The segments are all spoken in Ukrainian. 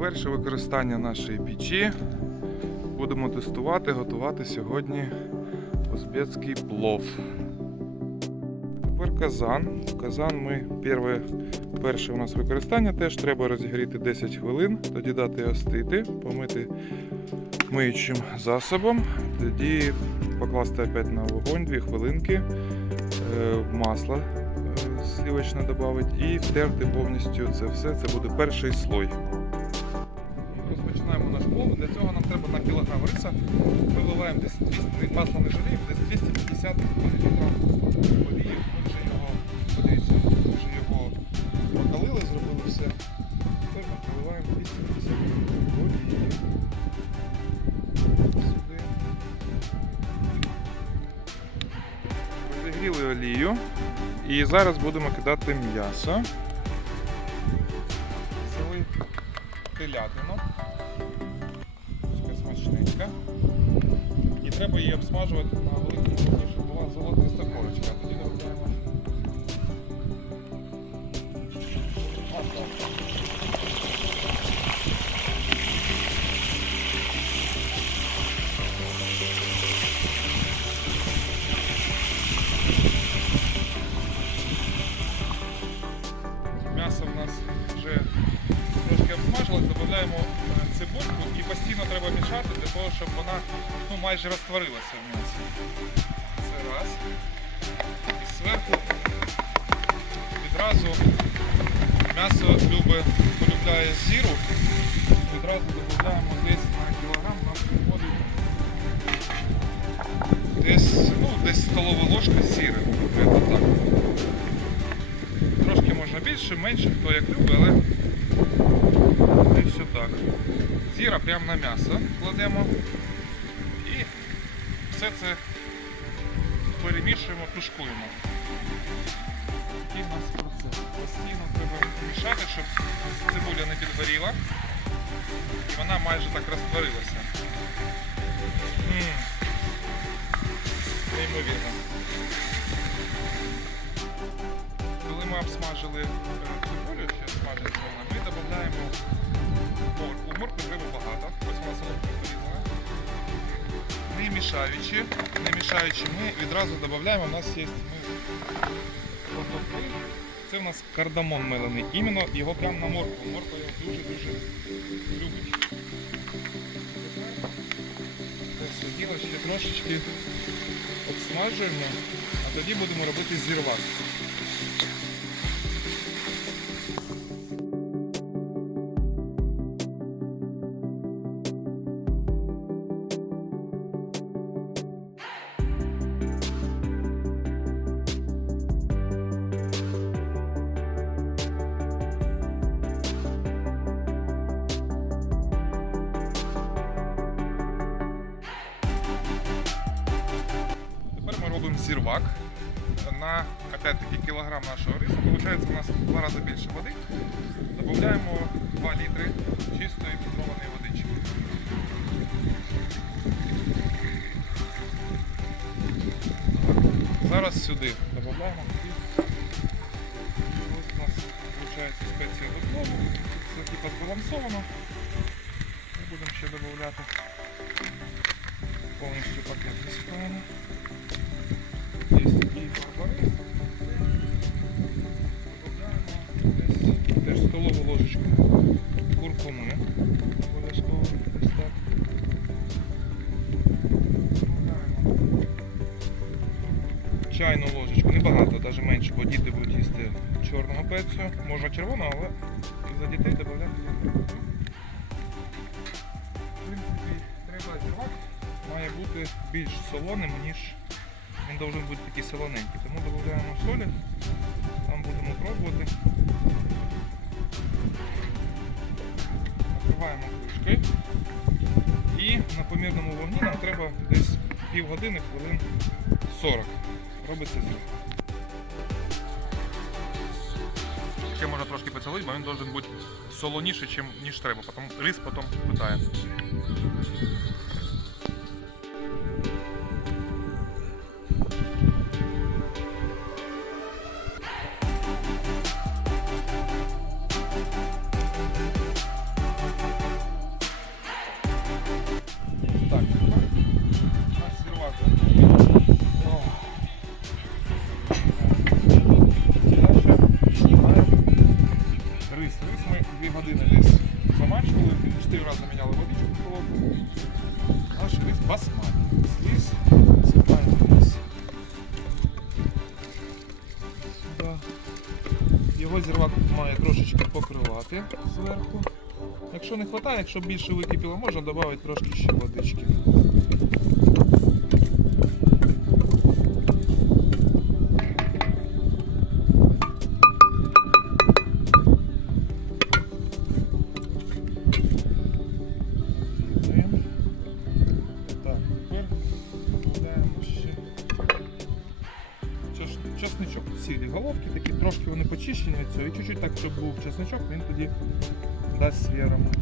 Перше використання нашої печі. Будемо тестувати, готувати сьогодні узбецький плов. Тепер казан. Казан ми перше, перше у нас використання теж треба розігріти 10 хвилин, тоді дати остити, помити миючим засобом, тоді покласти опять на вогонь 2 хвилинки, е, масло е, сливочне додати і втерти повністю це все. Це буде перший слой. Розпочинаємо. Для цього нам треба на кілограм риса. Виливаємо десь 200 масло не жаліємо, десь 250 мл олії. Ми вже його, подивіться, ми вже його прокалили, зробили все. Тепер ми виливаємо 250 мл олії. Сюди. Розігріли олію. І зараз будемо кидати м'ясо. Взяли телятину. Така. І треба її обсмажувати на великому вогні, щоб була золотиста корочка. Майже розтворилася в м'ясі. Це раз. І зверху відразу м'ясо любить, полюбляє зіру. Відразу додаємо десь на кілограм, у нас виходить десь, ну, десь столова ложка сіри. Так. Трошки можна більше, менше, хто як любить, але десь так. Зіра прямо на м'ясо кладемо все це перемішуємо, тушкуємо. Такий у нас процес. Постійно треба мішати, щоб цибуля не підгоріла. І вона майже так розтворилася. Неймовірно. Коли ми обсмажили е, цибулю, ще смажиться ми додаємо моркву. Моркви треба багато, ось вона солодко порізана. Не мішаючи, не мішаючи, ми відразу додаємо, у нас є ми. Це у нас кардамон мелений. Іменно його прямо на моркву. Морква його дуже-дуже любить. Це все діло ще трошечки обсмажуємо, а тоді будемо робити зірвак. Зірвак. На опять-таки кілограм нашого рису. Виходить у нас в два рази більше води. Додаємо 2 літри чистої фільтрованої водички. Зараз сюди додаємо. Ось у нас виходить спеція до плову. Все типу збалансовано. Ми будемо ще додати повністю пакет засипаємо. Чайну ложечку, небагато, навіть менше, бо діти будуть їсти чорного перцю. Можна червоного, але і за дітей додати. В принципі, треба зірвати. Має бути більш солоним, ніж він повинен бути такий солоненький. Тому додаємо солі, там будемо пробувати. Накриваємо кришкою. І на помірному вогні нам треба десь півгодини, хвилин 40. Робиться зірка. Ще можна трошки поцілити, бо він має бути солоніший, ніж треба. Потім рис потім питає. Його зірвак має трошечки покривати зверху. Якщо не вистачає, якщо більше википіло, можна додати трошки ще водички. Почищені. І чуть-чуть так, щоб був чесничок, він тоді дасть свій аромат.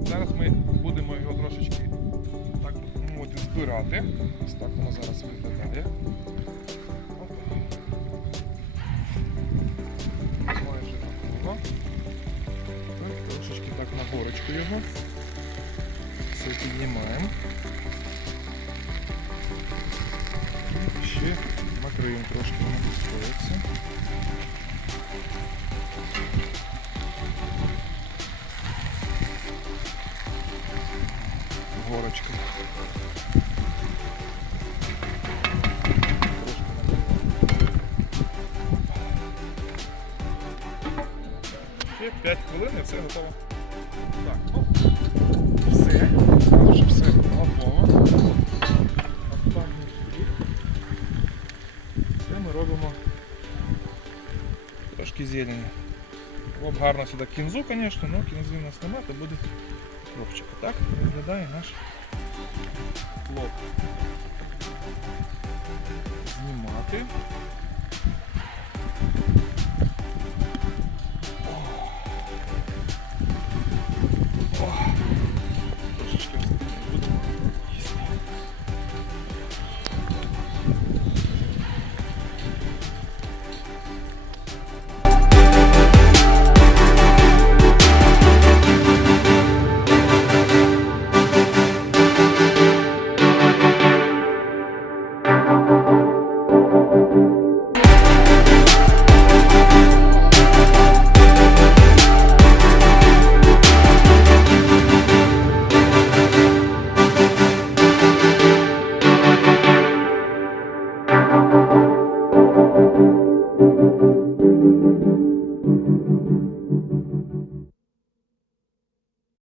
Зараз ми будемо його трошечки так мовити збирати. Ось так воно зараз виглядає. Майже готово. Так, трошечки так на горочку його. Все піднімаємо. І ще накриємо трошки воно відстоїться. горочка. Трошки накриваємо. Ще 5 хвилин і все готово. Так, ну, все. Зразу ж все готово. Останній штрих. Це ми робимо трошки зелені. Було б гарно сюди кінзу, звісно, але кінзи у нас немає, то буде ловчик. Так виглядає наш лоб. Знімати.